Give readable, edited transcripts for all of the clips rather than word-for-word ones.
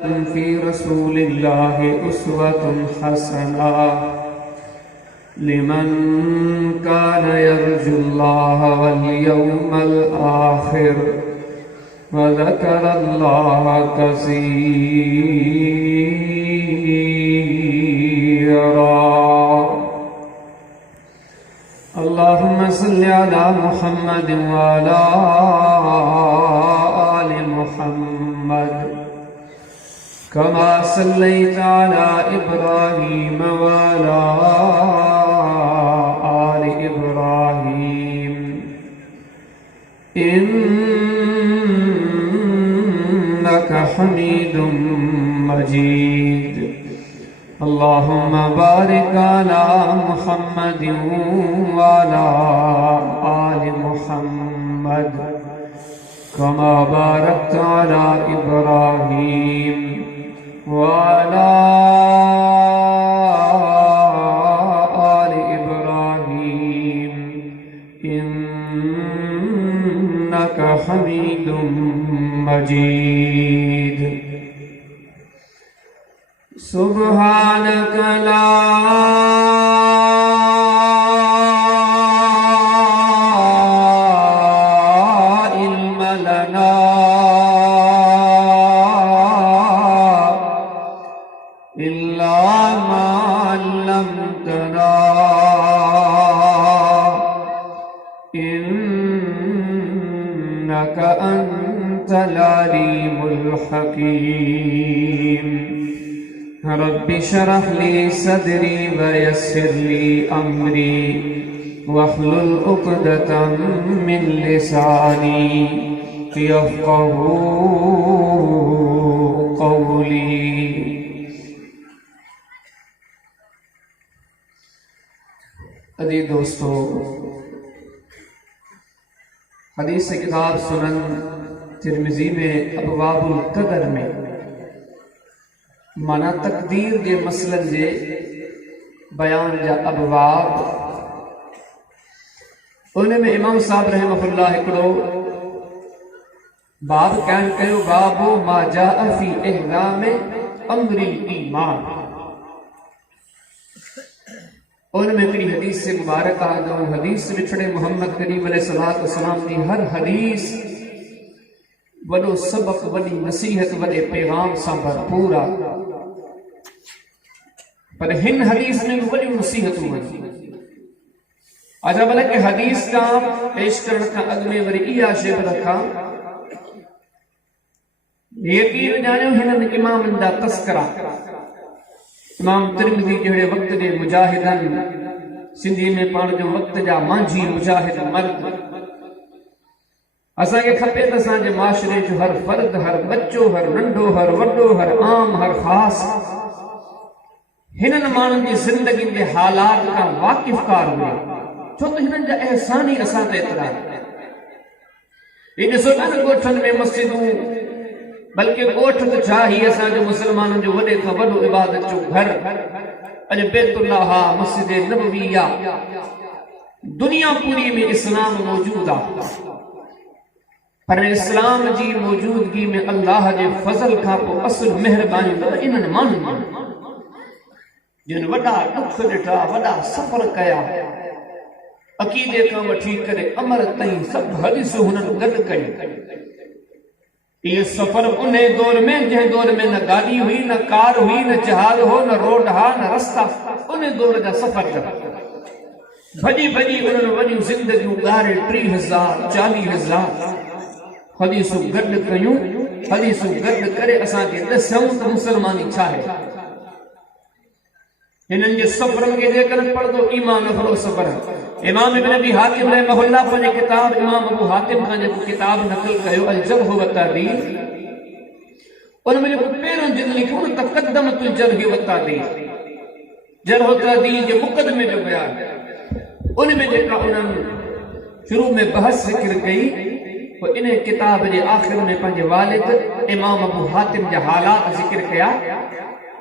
फी रसूलिल्लाहि उस्वतुन हसना लिमन कान यर्जुल्लाह वल यौमल आखिर व ज़करल्लाह कसीरा। अल्लाहुम्मा सल्लि अला मुहम्मद व अला आलि मुहम्मद कमा सल्लैता अला इब्राहीम व अला आलि इब्राहीम इन्नका हमीदुम मजीद। अल्लाहुम्मा बारिक अला मुहम्मद व अला आलि मुहम्मद कमा बारकता अला इब्राहीम व अला आलि इब्राहीम इन्नका हमीदुम मजीद। सुब्हानक ला इल्म लना इल्ला मा अल्लमतना इन्नका अंतल अलीमुल हकीम। रब्बि शरह ली सदरी व यस्सिर ली अमरी वहलुल उक़दतम मिन लिसानी यफ़क़हू क़ौली। अजीज़ दोस्तों, हदीस किताब सुनन तिरमिज़ी में अबवाबुल क़दर में माना तकदीर के मसलन जे बयान जा अबवाब, उनमें इमाम साहब रहमहुल्लाह हिकिड़ो बाब कायम कयो, बाबु मा जाअ फी इहराम अम्रिल ईमान। उनमें हिकिड़ी हदीस से मुबारक आहे, जो हदीस विछड़े मोहम्मद करीम अलैहिस्सलातु वस्सलाम की हर हदीस वॾो सबक, वॾी नसीहत, वॾे पैगाम सां भरपूर आहे। पर हिन हदीस में वॾियूं नसीहतूं आहिनि। अच्छा भला कि हदीस का पेश करण खां अॻु में वरी इहा शइ बि रखां, यकीन ॼाणियो हिननि इमामनि जा तस्करा, इमाम तिरमिज़ी जहिड़े वक़्त जे मुजाहिदनि, सिंधी में पाण जो वक़्त जा मांझी मुजाहिद मर्द, असांखे खपे त असांजे माशरे जो हर फर्द, हर बच्चो, हर नंढो, हर वॾो, हर आम, हर ख़ास हिननि माण्हुनि जी ज़िंदगी जे हालात खां वाक़िफ़कार हुजे, छो त हिननि जा अहसान ई असां ते एतिरा आहिनि। ही ॾिसो था न ॻोठनि में मस्जिदूं, बल्कि ॻोठ त छा, ही असांजो मुसलमाननि जो वॾे खां वॾो इबादत जो घर, अॼु बैतुल्लाह, मस्जिद नबवी आहे, दुनिया पूरी में इस्लाम मौजूद आहे। पर इस्लाम जी मौजूदगी में अल्लाह जे फज़ल खां पोइ असुल मेहरबानी इन्हनि माण्हुनि जिन वॾा दुख ॾिठा, वॾा सफ़र कया, अक़ीदे खां वठी करे अमर ताईं सभु हदीसूं हुननि गॾु कयूं। ये सफ़र उन दौर में जंहिं दौर में न गाॾी हुई, न कार हुई, न जहाज हो, न रोड हा, न रस्ता, उन दौर जा सफ़र थिया। भॼी भॼी उन्हनि वॾियूं ज़िंदगियूं ॻारे 30,000 40,000 हदीसूं गॾु कयूं। हदीसूं गॾु करे असांखे ॾिसूं त मुसलमानी छा आहे। हिननि जे सफ़रनि खे जेकर पढ़ंदो ईमान वारो सफ़र। इमाम इब्न अबी हातिम रहमहुल्लाह पंहिंजे किताब इमाम अबू हातिम खां जेको किताब नक़ल कयो अल-जर्ह व तादील, उनमें जेको पहिरियों जिल्द लिखियो न तक़द्दमतुल जर्ह व तादील, जर्ह व तादील जे मुक़दमे जो बयान, उनमें जेका उन्हनि शुरू में बहस ज़िक्र कई, वो इन किताब के आखिर में पंहिंजे वालिद इमाम अबू हातिम जा हालात ज़िक्र कया।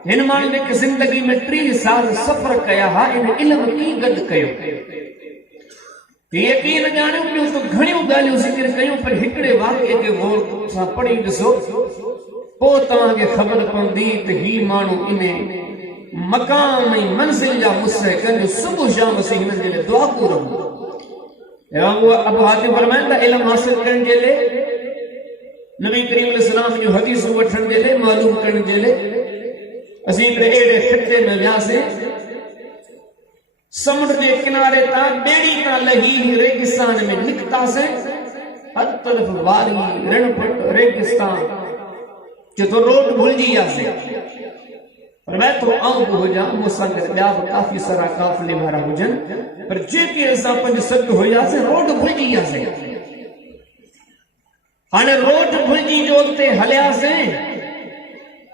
हिन माण्हू ने ज़िंदगी में 30 साल सफ़र कया हा, इन इल्म कीअं गॾु कयो। यकीन ॼाणियो ॿियूं त घणियूं ॻाल्हियूं ज़िक्र कयूं, पर हिकिड़े वाक़िए खे गौर सां पढ़ी ॾिसो पोइ तव्हांखे ख़बर पवंदी त ही माण्हू इन मकाम ऐं मंज़िल जा मुस्तहिक़ सुबुह शाम असीं हिननि जे लाइ दुआ घुरूं। अबू हातिम फरमाइनि था इल्म हासिल करण जे लाइ, नबी करीम अलैहिस्सलाम जूं हदीसूं वठण जे लाइ, मालूम करण जे लाइ असीं हिकिड़े अहिड़े ख़िते में वियासीं, समुंड जे किनारे तां ॿेड़ी तां लही रेगिस्तान में निकितासीं। हर तरफ़ वारी रणपट रेगिस्तान, जो तो रोड भुलिजी वियासीं। पर मैं तो आऊं बि हुजां, मूंसां गॾु ॿिया बि काफ़ी सारा काफ़िले वारा हुजनि, पर जेके असां पंज सत हुयासीं रोड भुलिजी वियासीं। हाणे रोड भुलिजी जो अॻिते हलियासीं,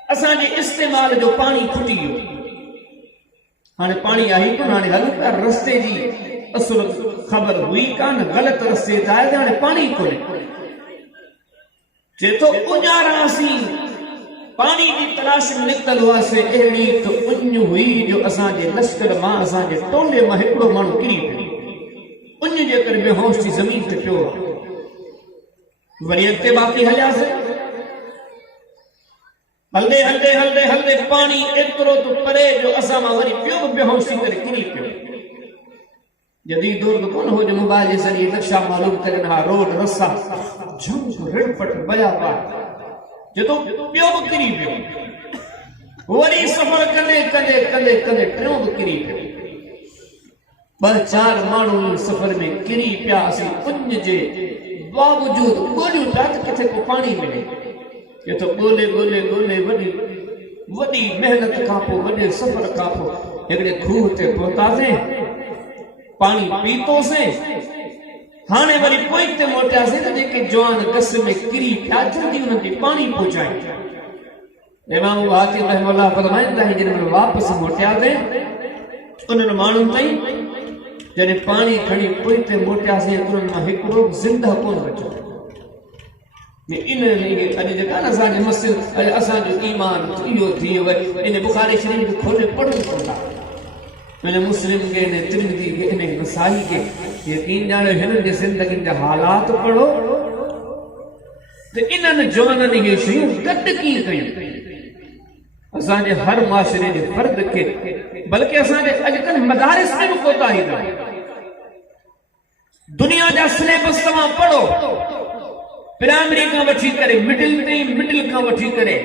असांजे इस्तेमाल जो पाणी खुटी वियो। हाणे पाणी आई कोन, हाणे हलूं पिया रस्ते जी असुल ख़बर हुई कान, ग़लति रस्ते ते आया, हाणे पाणी कोन्हे। जेतो उजारासीं पानी की तलाश में निकतल हुआसीं, अहिड़ी त उञ हुई जो असांजे लश्कर मां, असांजे टोले मां हिकिड़ो माण्हू किरी पियो, उञ जे करे बेहोश थी ज़मीन ते पियो। वरी अॻिते बाक़ी हलियासीं, हलदे हलदे हलदे हलदे पानी एतिरो तो परे जो असां मां वरी पियो बि बेहोश थी करे किरी पियो। जदीद दौर में कोन हो जो मोबाइल जे ज़रिए नक्शा मालूम करनि, हा रोड रस्ता झम रिड़पट बया पा, जदों पियो बि किरी पियो। वरी सफ़र कंदे कंदे कंदे कंदे टियों बि किरी पियो। ॿ चार माण्हू सफ़र में किरी पिया। असीं उञ जे बावजूद ॻोल्हियूं पिया त किथे को पाणी मिले। ये तो ॻोल्हे ॻोल्हे ॻोल्हे वॾी मेहनत खां पोइ, वॾे सफ़र खां पोइ हिकिड़े खूह ते पहुतासीं, पाणी पीतोसीं। हाणे वरी पोइ ते मोटियासीं त जेके जवान गस में किरी पिया जल्दी उन्हनि खे पाणी पहुचाए। इमाम हातिम रहमतुल्लाह फरमाइनि था जॾहिं वापसि मोटियासीं उन्हनि माण्हुनि ताईं, जॾहिं पाणी खणी पोइ ते मोटियासीं उन्हनि मां हिकिड़ो ज़िंदा कोन बचियो। इन अॼु जेका न असांजे मस्जिद असांजो ईमान इहो थी वियो आहे, इन बुखारी शरीफ़ खे खोले पढ़ूं कोन था, इन मुस्लिम के, इन तिरमिज़ी के, इन नसाई के। यकीन ॼाणो हिननि जे ज़िंदगी जा हालात पढ़ो त इन्हनि जवाननि इहे शयूं गॾु कीअं कयूं असांजे हर मुआशिरे जे फ़र्द खे, बल्कि असांजे अॼुकल्ह मदारिस में बि कोताही आहे। दुनिया जा सिलेबस तव्हां पढ़ो, प्राइमरी खां वठी करे मिडिल खां वठी करे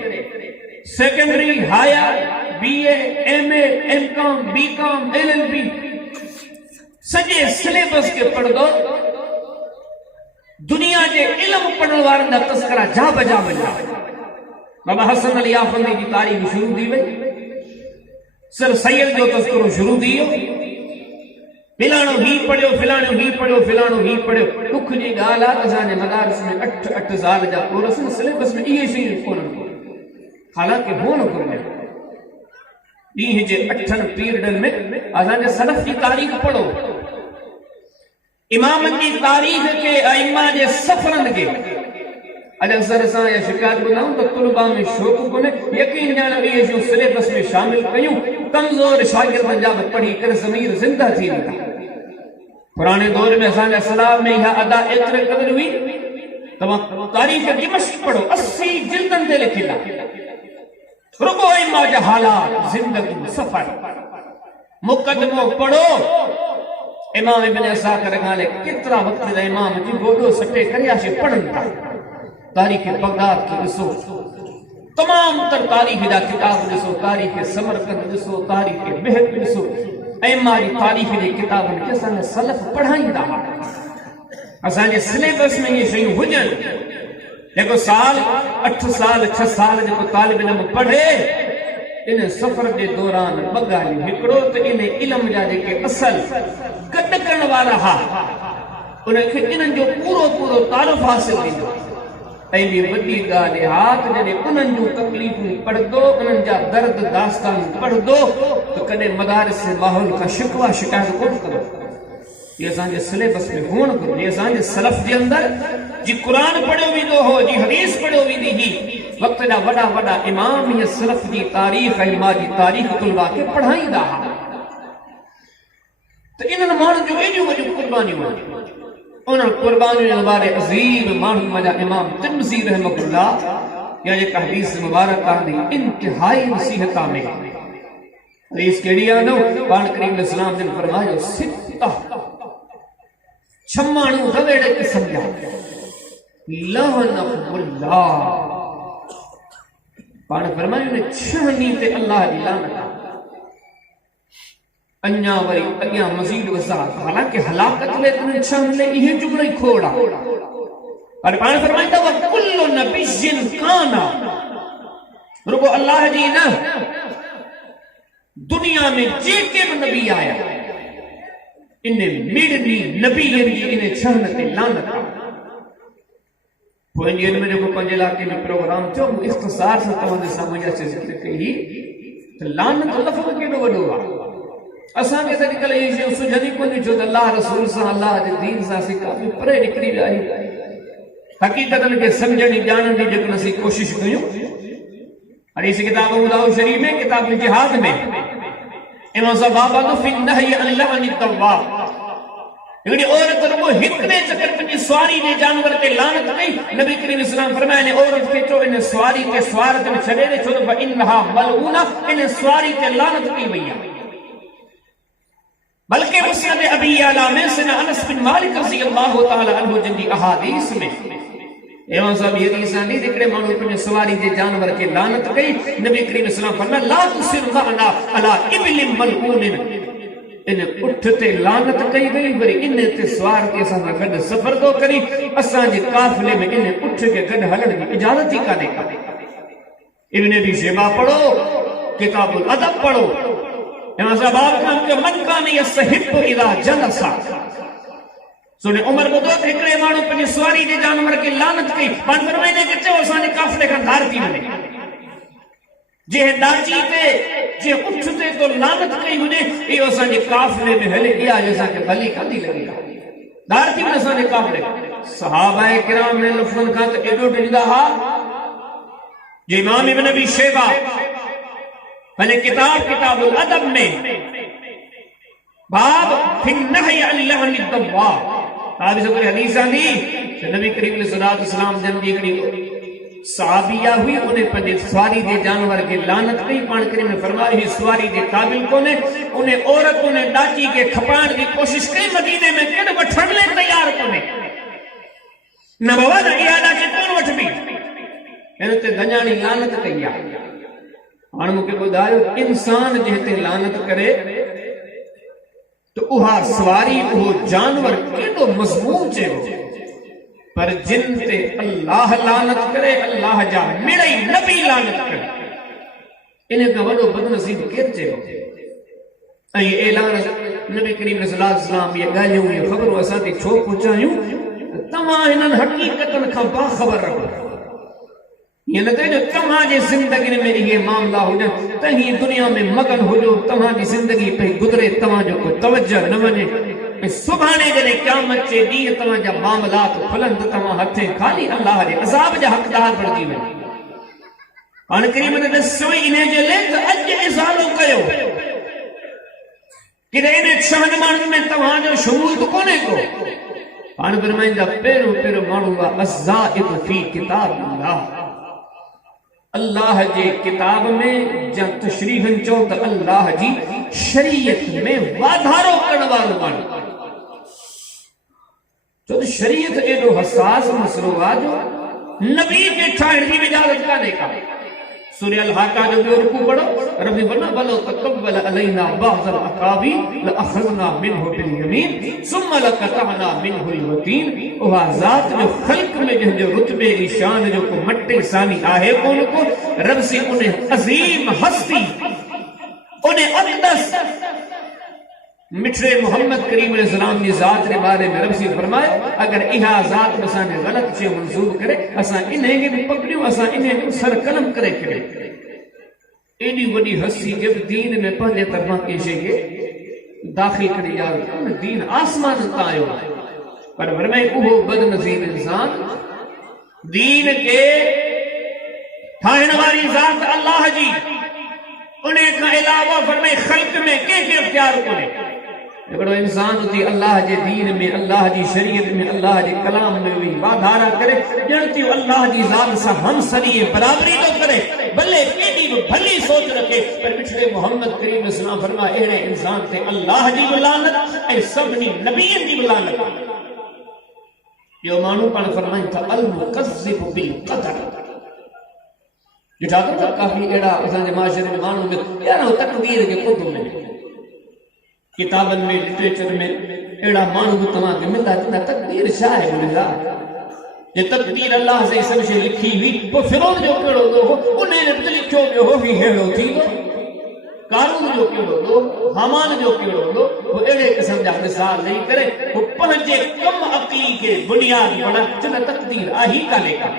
secondary, higher, BA, MA, MCOM, BCOM, LLB, सॼे सिलेबस के पढ़ दो। दुनिया के इल्म पढ़ण वारनि जा तस्करा जा बजा वञा। बाबा हसन अली आफंदी जी तारीख़ शुरू थी वई, सर सैयद जो तस्करो शुरू थी वियो। फिलाणो ही पढ़ियो, फिलाणो ही पढ़ियो, फिलाणो ही पढ़ियो। दुख जी ॻाल्हि आहे, असांजे मदारिस में 8 साल जा कोर्स सिलेबस में इहे शयूं कोन, हालांकि हुअण घुरिजे। ॾींहं जे 8 पीरियडनि में असांजे सलफ़ जी तारीख़ पढ़ो, इमामनि जी तारीख़ के, अइम्मा जे सफ़रनि के। अॼु अक्सर असां इहा शिकायत ॿुधूं त तुलबा में शौक़ु कोन्हे। यकीन ॼाणो इहे शयूं सिलेबस में शामिल कयूं, कमज़ोर शागिर्दनि जा बि पढ़ी करे ज़मीर ज़िंदा थी वेंदा। पुराने दौर में असांजे सलाह में इहा अदा एतिरे क़दुरु हुई, तव्हां तारीख़ दिमश्क पढ़ो, 80 जिल्दनि ते लिखियलु आहे। रुगो इमाम जा हालात, ज़िंदगी, सफ़र, मुक़दमो पढ़ो। इमाम इब्न असाकिर खां केतिरा वक़्त जा इमाम जी गोॾो सटे करे आशे पढ़नि था। तारीख़ बगदाद खे ॾिसो, तमाम तर तारीख़ जा किताब ॾिसो, तारीख़ समरकंद ॾिसो, तारीख़ बहक ॾिसो, अइम्मा जी तारीख़ जे किताबनि खे असांजा सलफ़ पढ़ाईंदा हुआ। असांजे सिलेबस में इहे शयूं हुजनि। जेको साल 8 साल 6 साल जेको तालिब इल्म पढ़े, इन सफ़र जे दौरान ॿ ॻाल्हियूं, हिकिड़ो त इन इल्म जा जेके असल गॾु करण वारा हा, उनखे इन्हनि जो पूरो पूरो तारुफ़ हासिल थींदो। ऐं ॿी वॾी ॻाल्हि इहा त जॾहिं उन्हनि जूं तकलीफ़ूं पढ़ंदो, उन्हनि जा दर्द दास्तान पढ़ंदो, त कॾहिं मदारिस जे माहौल खां शिकवा शिकायत कोन कंदो। ये असांजे सिलेबस में हुअणु घुरिजे। असांजे सलफ़ जे अंदरि जी क़ुरान पढ़ियो वेंदो हो, जी हदीस पढ़ियो वेंदी हुई। वक़्त जा वॾा वॾा इमाम हीअ सलफ़ जी तारीख़ ऐं मां जी तारीख़ तुलबा खे पढ़ाईंदा हुआ। त इन्हनि माण्हुनि जूं एॾियूं वॾियूं क़ुर्बानियूं आहिनि। उन्हनि क़ुर्बानियुनि वारे अज़ीम माण्हुनि जा इमाम तिर्मिज़ी रहमतुल्लाह या जेका हदीस मुबारक आंदी इंतहाई नसीहत में हदीस केड़ी आंदो पाण करीम अलैहिस्सलाम ने फरमायो सित्ता छम्माणू रवेड़े किस्म जा लअनहुल्लाह पाण फरमायो ने छहनी ते अल्लाह दी लानत अन्या वरी अग्या मजीद वसात हालांकि हलाकत में तुम छहने इहे जुमले खोड़ा और पाण फरमाइंदा व कुल्लु नबिय्यिन काना रुको अल्लाह जी ना दुनिया में जेके भी नबी आया इन्हें मिडनी नबी जी इन्हें छहन ते लानत पोइन में जो पंज इलाके में प्रोग्राम थियो इख्तिसार से तव्हां जे साम्हूं अचे जिक्र कई त लानत लफ़्ज़ केॾो वॾो आहे असां खे त अॼुकल्ह इहे शयूं सुझंदी कोन्हे छो त अल्लाह रसूल सां अल्लाह जे दीन सां असीं काफ़ी परे निकिरी विया आहियूं हकीकतन के समझण जी ॼाणण जी जेकॾहिं असीं कोशिश कयूं हदीस किताब अबू शरीफ में किताब जिहाद में इमाम साहब बाबा फिन नही अन लअन तव्वाब हिकिड़ी औरत रुगो हिकिड़े चकर पंहिंजी सवारी जे जानवर ते लानत कई नबी करीम इस्लाम फरमाया ने औरत खे चओ इन सवारी ते स्वारत में छॾे ॾे छो त इनहा मलऊना इन सवारी ते लानत कई वई आहे बल्कि मुस्नद अबी आला में सना अनस बिन मालिक रज़ी अल्लाह तआला अन्हु जिन जी अहादीस में इमाम साहब ये हदीस आंदी हिकिड़े माण्हू पंहिंजे सवारी जे जानवर खे लानत कई नबी करीम इस्लाम फरमाया ला तुसिर मअना अला इब्लिम मलऊनिन इन उठ ते लानत कई गई वरी इन ते सवार के सां गॾु सफ़र थो करी असां जे काफ़िले में इन उठ खे गॾु हलण जी इजाज़त ई कान्हे का इब्न अबी शैबा पढ़ो किताबुल अदब पढ़ो इमाम साहब नाम के मन कान यसहिब इला जलसा सुने उमर बुधो हिकिड़े माण्हू पंहिंजे सवारी जे जानवर खे लानत कई पाण फरमाईंदे कि चओ असांजे काफ़िले खां धार थी वञे जे डाची ते जे उठ ते तो लानत कई हुजे इहो असांजे काफ़िले में हले इहा असांखे भली कंदी लॻी धार थी वञे असांजे काफ़िले सहाबाए किराम ने लफ़्ज़नि खां त एॾो ॾिंदा हा जे इमाम इब्न अबी शैबा भले किताबुल अदब में बाब फिन नही अन लअन तव्वाब ताबी से हदीस आंदी नबी करीम सल्लल्लाहु अलैहि वसल्लम जन जी हिकिड़ी सहाबिया हुई उन्हें पंहिंजे सवारी जे जानवर खे लानत कई पाण करीम ने फरमायो ही सवारी जे क़ाबिल कोन्हे उन्हें औरत उन्हें डाची खे खपाइण जी कोशिश कई मदीने में केॾो वठण लाइ तयार कोन्हे न बाबा न इहा डाची कोन वठबी हिन ते गंजाणी लानत कई आहे हाणे मूंखे ॿुधायो इंसान जे हिते लानत करे तो उहा सवारी उहो जानवर केॾो मज़मूम चयो पर जिन ते अल्लाह लानत करे अल्लाह जा मिड़ई नबी लानत करे इन खां वॾो बदनसीब केरु चयो ऐं ऐलान नबी करीम सल्लल्लाहु अलैहि वसल्लम ये ॻाल्हियूं ये ख़बरूं असां ते छो पहुचायूं तव्हां हिननि हक़ीक़तनि खां बाख़बर रहो ये न कहो तव्हांजी ज़िंदगी में इहे मामला हुजनि त ही दुनिया में मगन हुजो तव्हांजी ज़िंदगी पई गुज़रे तव्हांजो को तवज्जो न वञे सुभाणे जॾहिं क़यामत जे ॾींहुं तव्हांजा मामलात खुलनि त तव्हां हथे खाली अल्लाह जे अज़ाब जा हक़दार बणिजी वञो हाणे करीम ने ॾिसो इन जे लाइ त अॼु इज़ालो कयो कि इन छहनि माण्हुनि में तव्हांजो शमूल त कोन्हे को हाणे फरमाईंदा पहिरियों पहिरियों माण्हू आहे अज़्ज़ाइद फी किताबिल्लाह अल्लाह जे किताब में जा तशरीहन चो त अल्लाह जी शरीयत में वाधारो करण वारो माण्हू छो त शरीयत एॾो हसास मसलो आहे जो नबी खे ठाहिण जी इजाज़त कान्हे का सूरह अल-हाका जो ॿियो रुकू पढ़ो रब्बी वना वलो तक़ब्बल अलैना बअज़ल अकाबी लअख़ज़ना मिनहु बिल यमीन सुम्मा लक़तअना मिनहु अलवतीन उहा ज़ात जो ख़ल्क़ में जंहिंजो रुतबे जी शान जो को मटे सानी आहे कोन को रब से उन अज़ीम हस्ती उन अक़दस मिठड़े मोहम्मद करीम अलैहिस्सलाम जी ज़ात के बारे में रब से फरमायो अगर इहा ज़ात असां ने गलत शइ मंसूब करे असां इन्हे खे भी पकड़ियो असां इन्हे खे सर कलम करे करे एडी वडी हस्ती के दीन में पंहिंजे तरफां के शइ के दाखिल करे यार दीन आसमान तां आयो पर फरमाए उहो बदनसीब इंसान दीन के ठाहिण वारी ज़ात अल्लाह जी उन्हें का अलावा फरमाए खल्क में के इख्तियार कोने हिकिड़ो इंसान थी अल्लाह जे दीन में, अल्लाह जी शरीयत में, अल्लाह जे कलाम में भी वाधारा करे, ॼण थी अल्लाह जी ज़ात सां हमसरी बराबरी तो करे, भले केॾी बि भली सोच रखे, पर पिछड़े मोहम्मद करीम इस्लाम फरमाए अहिड़े इंसान ते अल्लाह जी बि लानत ऐं सभिनी नबियनि जी बि लानत। ॿियो माण्हू पाण फरमाइनि था अल मुकज़्ज़िबु बिल क़दर। ॾिठा अथव काफ़ी अहिड़ा असांजे माशरे में माण्हू में यार तक़दीर खे ख़ुदि में किताबनि में लिटरेचर में अहिड़ा माण्हू बि तव्हांखे मिलंदा, चवंदा तक़दीर छा आहे मिलंदा, जे तक़दीर अल्लाह से सभु शइ लिखी हुई पोइ फिरौन जो कहिड़ो ॾोहो, उन ते लिखियो वियो हो बि अहिड़ो थींदो, कारून जो कहिड़ो ॾोहो, हामान जो कहिड़ो ॾोहो, पोइ अहिड़े क़िस्म जा मिसाल ॾेई करे पोइ पंहिंजे कम अक़ली खे बुनियाद बणा चवंदा तक़दीर आहे ई कान्हे का।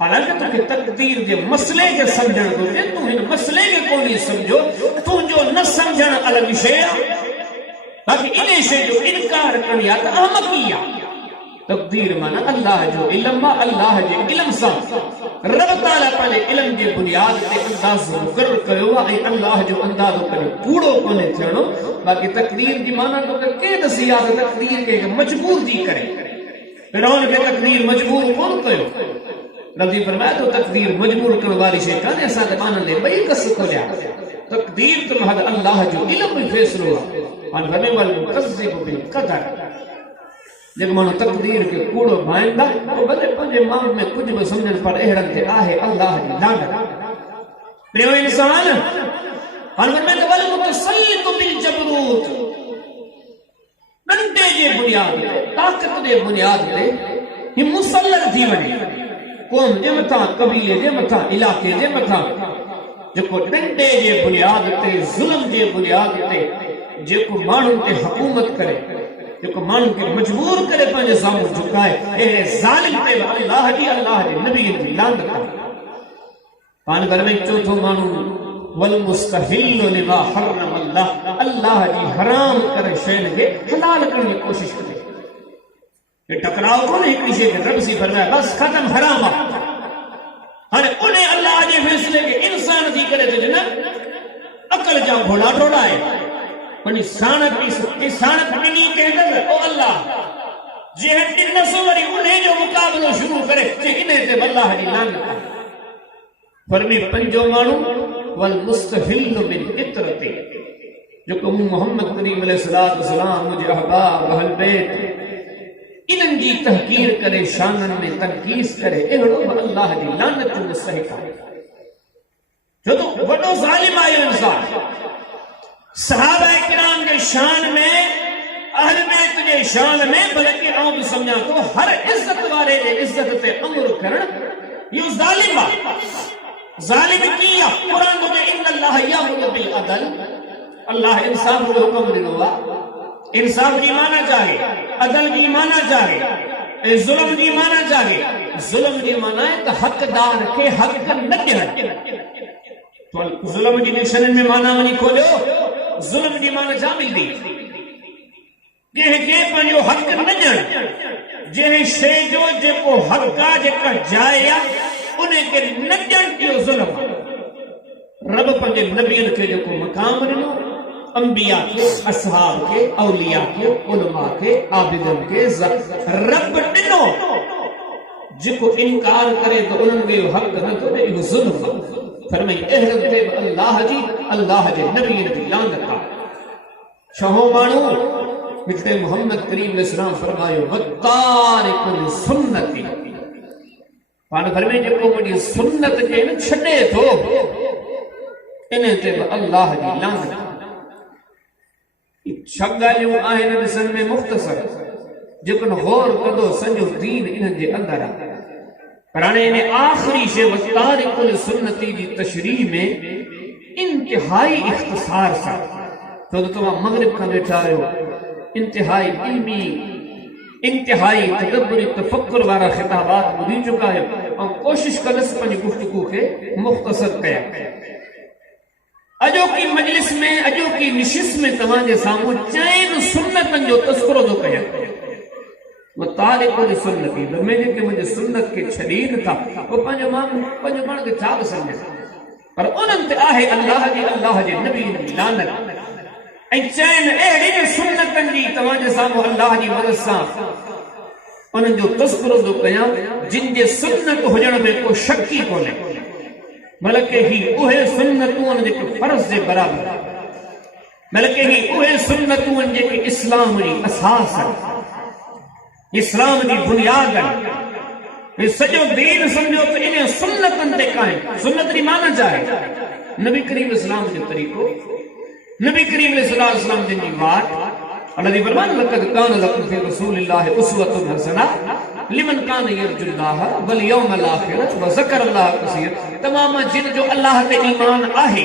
हालांकि तोखे तक़दीर के मसले के समझण घुरिजे, तू इन मसले के कोन्हे समझो, तुंहिंजो न समझण अलग शइ आहे, बाक़ी इन शइ जो इनकार करिया त अहमकी आहे। तक़दीर माना अल्लाह जो इल्म आहे, अल्लाह जे इल्म सां रब ताला पंहिंजे इल्म जे बुनियाद ते अंदाज़ो मुक़रर कयो आहे ऐं अल्लाह जो अंदाज़ो कॾहिं कूड़ो कोन्हे थियणो। बाक़ी तक़दीर जी माना तोखे के दसी आहे त तक़दीर खे मजबूर थी करे, फिरौन खे तक़दीर मजबूर कोन कयो। रबी फरमाया तो तक़दीर मजबूर करण वारी शइ कान्हे, असां त माननि ॾे ॿई कस खोलिया, तक़दीर त महज अल्लाह जो इल्म में फ़ैसिलो आहे। हाणे भले वल मुकज़्ज़िबु बिल क़दर, जेको माण्हू तक़दीर खे कूड़ो भाईंदा पोइ भले पंहिंजे माण्हू में कुझु बि सम्झनि, पर अहिड़नि ते आहे अल्लाह जी लानत। ॿियो इंसान हाणे फरमाए त वल मुतसल्लितु बिल जबरूत, डंडे जे बुनियाद ते, ताक़त जे बुनियाद ते ही मुसल्लत थी वञे, कौम जे मथां, कबीले जे मथां, इलाके जे मथां, जेको डंडे जे बुनियाद ते, ज़ुल्म जे बुनियाद ते, जेको माण्हुनि ते हुकूमत करे, जेको माण्हुनि खे मजबूर करे पंहिंजे साम्हूं झुकाए, अहिड़े ज़ालिम ते अल्लाह जी, अल्लाह जे नबी जी लानत आहे। पाण घर में चौथो माण्हू वल मुस्तहिल्लु लिमा हर्रम अल्लाह, अल्लाह जी हराम करे शयुनि खे हलाल करण जी कोशिश करे। ये टकराव कोन्हे हिकिड़ी शइ खे रब सी फरमाए बस ख़त्म हराम आहे, हाणे उन अल्लाह जे फ़ैसिले खे इंसान थी करे चइजे न अकल जा घोड़ा डोड़ाए, वञी साणप ॾिनी कंहिं ओ अल्लाह जंहिं ॾिनस वरी उन जो मुक़ाबिलो शुरू करे जे इन ते अल्लाह जी लानत आहे। फरमी पंजो माण्हू वल मुस्तहिल्लु बिल इतरति, जेको मूं मोहम्मद करीम अलैहिस्सलातु वस्सलाम मुंहिंजे अहबाब अहल बैत इन्हनि जी तहकीर करे, शाननि में तनकीस करे, अहिड़ो अल्लाह जी लानत जो मुस्तहिक़ आहे। छो तो वॾो ज़ालिम आहे इंसान। सहाबा किराम के शान में, अहल बैत जे शान में, बल्कि आउं बि सम्झां थो हर इज़त वारे जे इज़त ते अमर करण इहो ज़ालिम आहे। ज़ालिम कीअं आहे? क़ुर में इन्नल्लाह यअमुरु बिल अदल, अल्लाह इंसाफ जो हुक्म ॾिनो आहे। इंसाफ की माना चाहे, अदल की माना चाहे, जुल्म की माना चाहे। जुल्म की माना है तो हकदार के हक न ॾियणु। तो जुल्म की डिक्शनरी में माना वञी खोलियो, जुल्म की माना छा मिलंदी? कंहिंखे पंहिंजो हक न ॾियणु, जंहिं शइ जो जेको हक आहे, जेका जाइ आहे, उन खे न ॾियणु इहो जुल्म आहे। रब पंहिंजे नबियनि खे जेको मक़ाम ॾिनो, अंबिया के, असहाब के, औलिया के, उलमा के, आबिदन के रब ॾिनो, जेको इनकार करे तो उन्हनि जो हक़ न थो ॾे, इहो ज़ुल्म आहे। फरमाई अहिड़नि ते अल्लाह जी, अल्लाह जे नबी जी लानत आहे। छहों माण्हू हिते मोहम्मद करीम अलैहिस्सलाम फरमायो वतारिकुल सुन्नती, पाण फरमाई जेको मुंहिंजी सुन्नत खे न छॾे थो, इन ते अल्लाह जी लानत। छह ॻाल्हियूं आहिनि ॾिसण में मुख़्तसर, जेकॾहिं गौर कंदो सॼो दीन इन्हनि जे अंदरि आहे। पर हाणे इन आख़िरी शइ वतारिकुल सुन्नती जी तशरीह में इंतिहाई इख़्तिसार सां, छो त तव्हां मग़रिब खां वेठा आहियो, इंतिहाई इल्मी, इंतिहाई तदब्बुरी तफ़क्कुर वारा ख़िताबात ॿुधी चुका आहियो, ऐं कोशिश कंदसि पंहिंजी गुफ़्तगू खे मुख़्तसर कयां। अॼोकी मजलिस में, अॼोकी निशिस में तव्हांजे साम्हूं चइनि सुन्नतनि जो तस्करो थो कयां। वतारिकुल सुन्नती, में जेके मुंहिंजे सुन्नत खे छॾीनि था, उहो पंहिंजो पाण खे छा बि सम्झनि, पर उन्हनि ते आहे अल्लाह जे नबी जी लानत। ऐं चइनि अहिड़ी सुन्नतनि जी तव्हांजे साम्हूं अल्लाह जी मदद सां उन्हनि जो तज़किरो थो कयां जिन जे सुन्नत हुजण में को शक ई कोन्हे, बल्कि ही उहे सुन्नतूं आहिनि जेके फर्ज़ जे बराबरि, बल्कि ही उहे सुन्नतूं आहिनि जेके इस्लाम जी असास आहिनि, इस्लाम जी बुनियाद आहिनि। ये सॼो दीन सम्झो त इन सुन्नतनि ते क़ाइम। सुन्नत जी माना छा आहे? नबी करीम इस्लाम जो तरीक़ो, नबी करीम इस्लाम जिन जी वाट। अल्लाह जी फरमान लक़द कान लकुम फी रसूलिल्लाहि उस्वतुन हसना लिमन कान यरजुल्लाह वल यौमल आखिर व ज़करल्लाह कसीर। तमाम जिन जो अल्लाह ते ईमान आहे,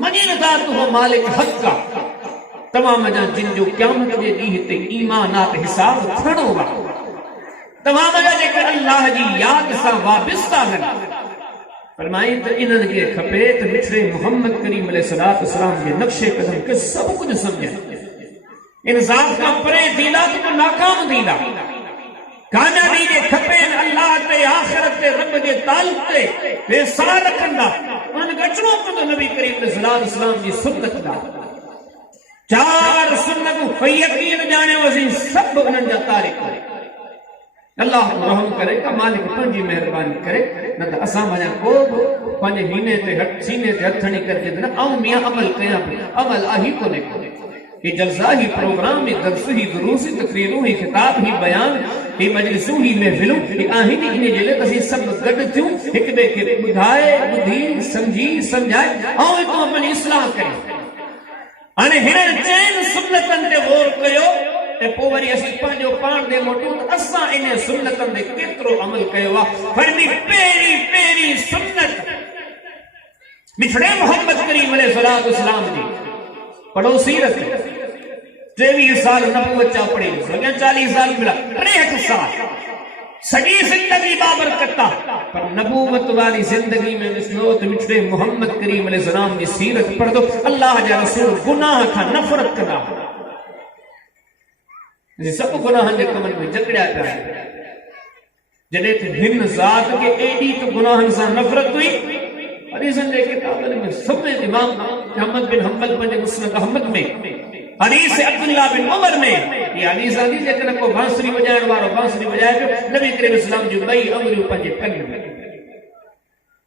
मञी नथा त उहो मालिक हक़ आहे। तमाम जा जिन जो क़यामत जे ॾींहं ते ईमानात हिसाब खणो आहे। तमाम जा जेके अल्लाह जी याद सां वाबिस्ता आहिनि, फरमाई त इन्हनि खे खपे त मिठड़े मोहम्मद करीम अलैहिस्सलाम जे नक्शे कदम खे सभु कुझु सम्झनि। इन ज़ात खां परे थींदा त पोइ नाकाम थींदा। कामयाबी जे खपे अल्लाह ते, आख़िरत ते, रब जे ताल्लुक़ ते बेसार रखंदा। उन्हनि खे अचणो पवंदो नबी करीम अलैहिस्सलाम जी सुन्नत ॾांहुं। चार सुन्नतूं यकीन ॼाणियो असीं सभु उन्हनि जा तारीख़। अल्लाह रहम करे का मालिक पंहिंजी महिरबानी करे, न त असां वञा को पंहिंजे हीने ते सीने ते हथ हणी करे न ऐं मियां अमल कयां। अमल आहे ही कोन्हे। ये जलसा ही प्रोग्राम, ही दर्स ही दुरूस ही तकरीरूं ही खिताब ही बयान ही मजलिसूं ही महफिलूं ही आहिनि। इन जे लाइ असीं सभु गॾु थियूं, हिक ॿिए खे ॿुधाए ॿुधी सम्झी सम्झाए ऐं हिकु पंहिंजी इस्लाह कयूं। हाणे हिननि चइनि सुन्नतनि ते गौर कयो ऐं पोइ वरी असीं पंहिंजो पाण ॾे मोटियूं त असां इन सुन्नतनि ते केतिरो अमल कयो आहे। फरमी पहिरीं सुन्नत मिठड़े मोहम्मद करीम अलैहिस्सलाम जी पढ़ो सीरत। 23 साल नबूवत चा पढ़ी, 40 साल मिला, 63 साल सॼी ज़िंदगी बाबरकत आहे। पर नबूवत वाली ज़िंदगी में ॾिसो त मिठड़े मोहम्मद करीम अलैहिस्सलाम जी सीरत पढ़ंदो अल्लाह जा रसूल गुनाह खां नफ़रत कंदा। सभु गुनाहनि जे कमनि में जकड़िया पिया आहिनि। जॾहिं त हिन ज़ात खे एॾी त गुनाहनि सां नफ़रत हुई, हदीसनि जे किताबनि में समेत इमाम अहमद बिन हंबल पंहिंजे मुस्नद अहमद में हदीस अब्दुल्लाह बिन उमर में ये हदीस आदि जेकॾहिं को बांसुरी वॼाइण वारो बांसुरी वॼाए पियो, नबी करीम इस्लाम जूं ॿई अंगुरियूं पंहिंजे कन में,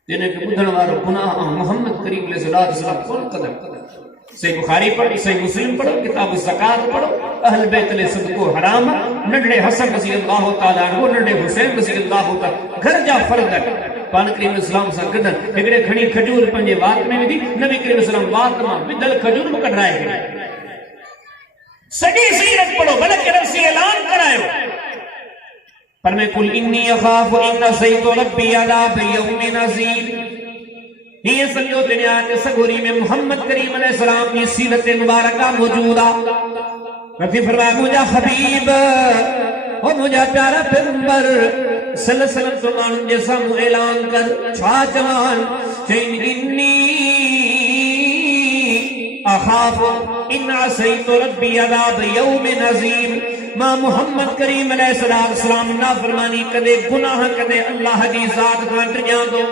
जिन खे ॿुधण वारो गुनाह ऐं मोहम्मद करीम अलैहिस्सलाम कोन कंदो। सही बुखारी पढ़ो, सही मुस्लिम पढ़ो, किताब ज़कात पढ़ो, अहल बैत ले सदको हराम, नंढड़े हसन रज़ी अल्लाह ताला अन्हु, नंढड़े हुसैन रज़ी अल्लाह ताला, घर जा फर्द पान करीम इस्लाम सां गॾु हिकिड़े खणी खजूर पंहिंजे वात में विधी, नबी करीम इस्लाम वात मां विधल खजूर बि कढाए छॾी। सॼी सीरत पढ़ो, बल्कि रसी ऐलान करायो। पर मैं कुल इन्नी अखाफु इन असैतु रब्बी अज़ाब यौमिन अज़ीम। ये समझो दुनिया के सगोरी में मोहम्मद करीम अलैहिस्सलाम की सीरत मुबारका मौजूद है। रफ़ी फरमाया मुझा हबीब और मुझा प्यारा पैगंबर सल्लल्लाहु अलैहि वसल्लम तो माण्हुनि जे साम्हूं ऐलान कर छा चवान चईं इन्नी अखाफु इन असैतु रब्बी अज़ाब यौमिन अज़ीम। मां मोहम्मद करीम अलैहिस्सलाम नाफरमानी कदे गुनाह कदे अल्लाह जी ज़ात खां टिरियां थो।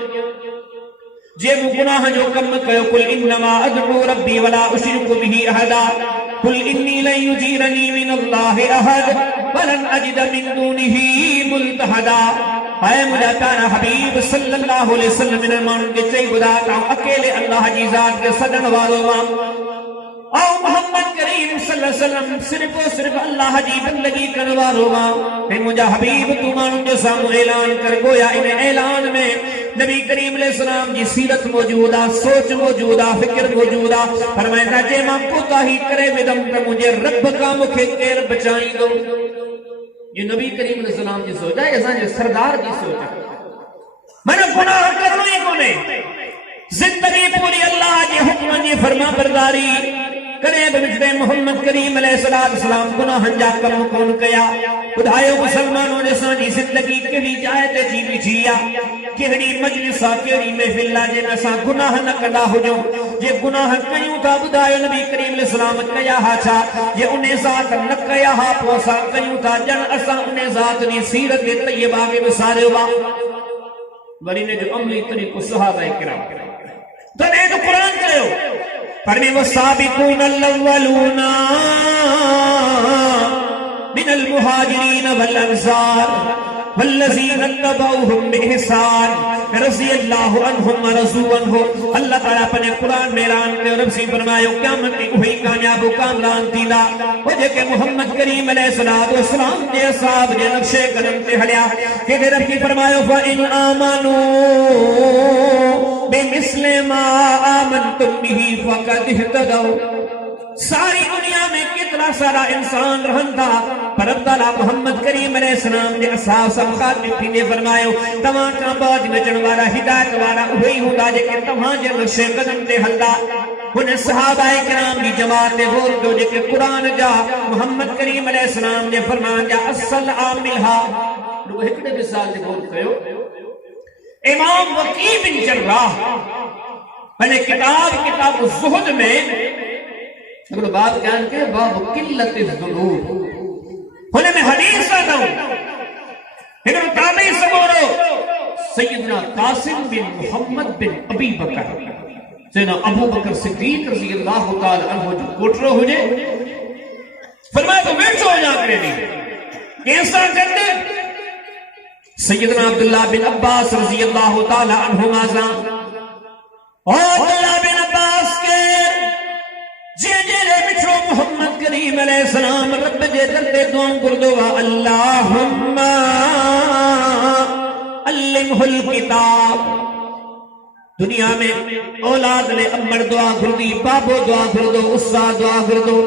जे गुनाह जो कम कयो कुल इन्नमा अदउ रब्बी वला उशरिकु बिही अहदा कुल इन्नी लन युजीरनी मिन अल्लाहि अहद वलन अजिद मिन दूनिही मुल्तहदा। है मुझा प्यारा हबीब सल्लल्लाहु अलैहि वसल्लम इन माण्हुनि खे चई ॿुधायो अकेले अल्लाह जी ज़ात खे सॾण वारो मां और मोहम्मद करीम सल्लल्लाहु अलैहि वसल्लम सिर्फ अल्लाह जी बंदगी करण वारो मां। हे मुझा हबीब तू माण्हुनि जे साम्हूं ऐलान कर, गोया इन ऐलान में नबी करीम अलैहिस्सलाम जी सीरत मौजूद आहे, सोच मौजूद आहे, फिक्र मौजूद आहे। फरमाइंदा जे मां कोताही करे विदम त मुंहिंजे रब खां मूंखे केरु बचाईंदो। ये नबी करीम अलैहिस्सलाम जी सोच आहे, असांजे सरदार जी सोच आहे। मन गुनाह करणो ई कोन्हे, जिंदगी पूरी अल्लाह जे हुक्म जी फरमाबरदारी करे बि मिठड़े मोहम्मद करीम अलैहिस्सलाम गुनाहनि जा कम कोन कया। ॿुधायो मुसलमानों असांजी ज़िंदगी कहिड़ी जाइ ते जी बीठी आहे, कहिड़ी मजलिस आहे, कहिड़ी महफ़िल आहे जंहिं में असां गुनाह न कंदा हुजूं। जे गुनाह कयूं था ॿुधायो नबी करीम अलैहिस्सलाम कया हा छा, जे उन ज़ात न कया हा पोइ असां कयूं था ॼण असां उन ज़ात जी सीरत तैयबा खे विसारियो आहे। वरी इन जो अमली तरीक़ो सहाबा किराम तॾहिं त क़ुरान चयो फरमे वसाबिकून अल-अव्वलूना मिनल मुहाजिरीन वल अंसार वल्लज़ीना तबऊहुम बिइहसान रज़ियल्लाहु अन्हुम व रज़ू अन्हु। अल्लाह ताला अपने कुरान में ऐलान करे और रब्सी फरमायो क़यामत दी उही कामयाब कामरान थींदा ओ जेके मोहम्मद करीम अलैहिस्सलातु वस्सलाम दे असहाब दे नक्शे कदम ते हलिया के रब्सी फरमायो फ इन आमनू बिमिस्लि मा आमनतुम बिही फक़द इहतदौ। सारी दुनिया में कितना सारा इंसान रहंदा पर अब्दुल्ला मोहम्मद करीम अलैहिस्सलाम ने असहाब सबकात में पीने फरमायो तमां का बाद बचण वाला हिदायत वाला वही हुंदा जेके तमां जे नक्शे कदम ते हलदा। हुन सहाबाए किराम दी जमात दे गौर कयो जेके कुरान जा मोहम्मद करीम अलैहिस्सलाम ने फरमान जा असल आमिलहा रुगो हिकड़े मिसाल दे गौर कयो। इमाम वकी बिन जर्राह पहले किताब ज़ुहद में अगर बात ज्ञान के बाब किल्लत ज़ुनूब होने में हदीस आता हूं इधर ताबी सबोरो सैयदना कासिम बिन मोहम्मद बिन अबी बकर सैयदना अबू बकर सिद्दीक रज़ियल्लाहु ताला अन्हु जो कोटरो हुजे फरमाया तो बैठो हो जा करे नहीं कैसा करने सैयदना अब्दुल्लाह बिन अब्बास रज़ियल्लाहु ताला अन्हुमा सा और अब्दुल्लाह बिन अब्बास के जे मिठो मोहम्मद करीम अलैहिस्सलाम रब जे दरते दुआ करदो अल्लाहुम्मा अल्लिमहुल किताब। दुनिया में औलाद ने अम्मड़ दुआ करदी बाबो दुआ करदो उस्सा दुआ करदो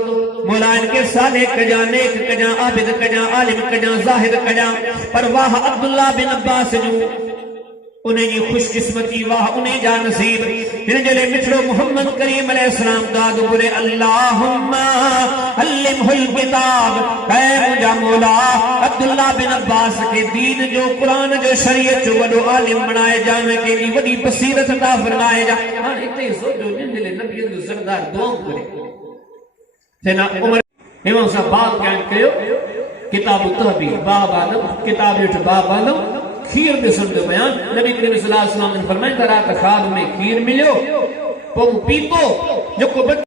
मौला इनके साले कजा नेक कजा आबिद कजा आलिम कजा जाहिद कजा पर वाह अब्दुल्लाह बिन अब्बास जो उन्हें जी खुशकिस्मती वाह उन्हें जा नसीब फिर जले मिठड़ो मोहम्मद करीम अलैहिस्सलाम दाद बुरे अल्लाहुम्मा अल्लिमहुल किताब ऐ मुझा मौला अब्दुल्लाह बिन अब्बास के दीन जो कुरान जो शरीयत जो वडो आलिम बनाए जाने के लिए वडी बसीरत अता फरमाए जा। हां इते सोचो जिंदले नबी जो सरदार दुआ करे सेना उमर एवं सा बात क्या कयो किताब तहबीर बाब आदम किताब जो बाब आदम खीर दे सुन बयान नबी करीम सल्लल्लाहु अलैहि वसल्लम ने फरमाया ख्वाब में खीर मिलो तुम पीतो जो को